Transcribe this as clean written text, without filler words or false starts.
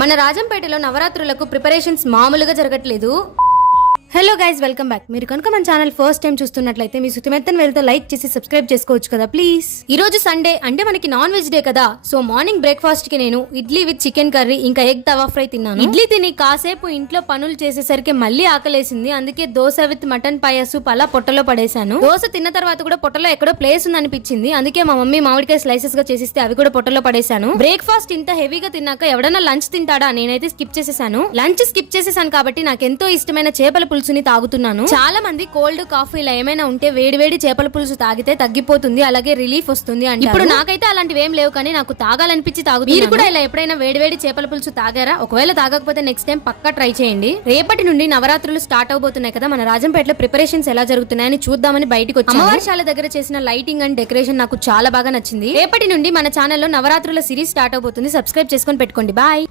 మన రాజంపేటలో నవరాత్రులకు ప్రిపరేషన్స్ మామూలుగా జరగట్లేదు. Hello guys, welcome back. మీరు కనుక మన ఛానల్ ఫస్ట్ టైం చూస్తున్నట్లయితే మీ సుతిమెత్తని వెళ్తే లైక్ చేసి సబ్స్క్రైబ్ చేసుకోవచ్చు కదా ప్లీజ్. ఈ రోజు సండే అంటే మనకి నాన్ వెజ్ డే కదా. సో మార్నింగ్ బ్రేక్ఫాస్ట్ కి నేను ఇడ్లీ విత్ చికెన్ కర్రీ ఇంకా ఎగ్ తవా ఫ్రై తిన్నాను. ఇడ్లీ తిని కాసేపు ఇంట్లో పనులు చేసేసరికి మళ్ళీ ఆకలేసింది. అందుకే dosa with mutton paya soup అలా పొట్టలో పడేశాను. దోశ తిన్న తర్వాత కూడా పొట్టలో ఎక్కడో ప్లేస్ ఉంది అనిపించింది. అందుకే మా మమ్మీ మామిడికాయ స్లైసెస్ గా చేసిస్తే అవి కూడా పొట్టలో పడేశాను. బ్రేక్ఫాస్ట్ ఇంత హెవీగా తిన్నాక ఎవడన్నా లంచ్ తింటాడా? నేనైతే స్కిప్ చేసేసాను. లంచ్ స్కిప్ చేసేసాను కాబట్టి నాకు ఎంతో ఇష్టమైన చేపల పులుసుని తాగుతున్నాను. చాలా మంది కోల్డ్ కాఫీ ఇలా ఏమైనా ఉంటే వేడివేడి చేపల పులుసు తాగితే తగ్గిపోతుంది, అలాగే రిలీఫ్ వస్తుంది అంటే. ఇప్పుడు నాకైతే అలాంటివి ఏం లేవు, కానీ నాకు తాగాలనిపించి తాగుతున్నాను. మీరు కూడా ఇలా ఎప్పుడైనా వేడివేడి చేపల పులుసు తాగారా? ఒకవేళ తాగకపోతే నెక్స్ట్ టైం పక్కా ట్రై చేయండి. రేపటి నుండి నవరాత్రులు స్టార్ట్ అవబోతున్నాయి కదా. మన రాజంపేటలో ప్రిపరేషన్స్ ఎలా జరుగుతున్నాయని చూద్దామని బయటకు వచ్చాను. అమ్మవారిశాల దగ్గర చేసిన లైటింగ్ అండ్ డెకరేషన్ నాకు చాలా బాగా నచ్చింది. రేపటి నుండి మన ఛానల్లో నవరాత్రుల సిరీస్ స్టార్ట్ అవబోతుంది. సబ్స్క్రైబ్ చేసుకొని పెట్టుకోండి. బాయ్.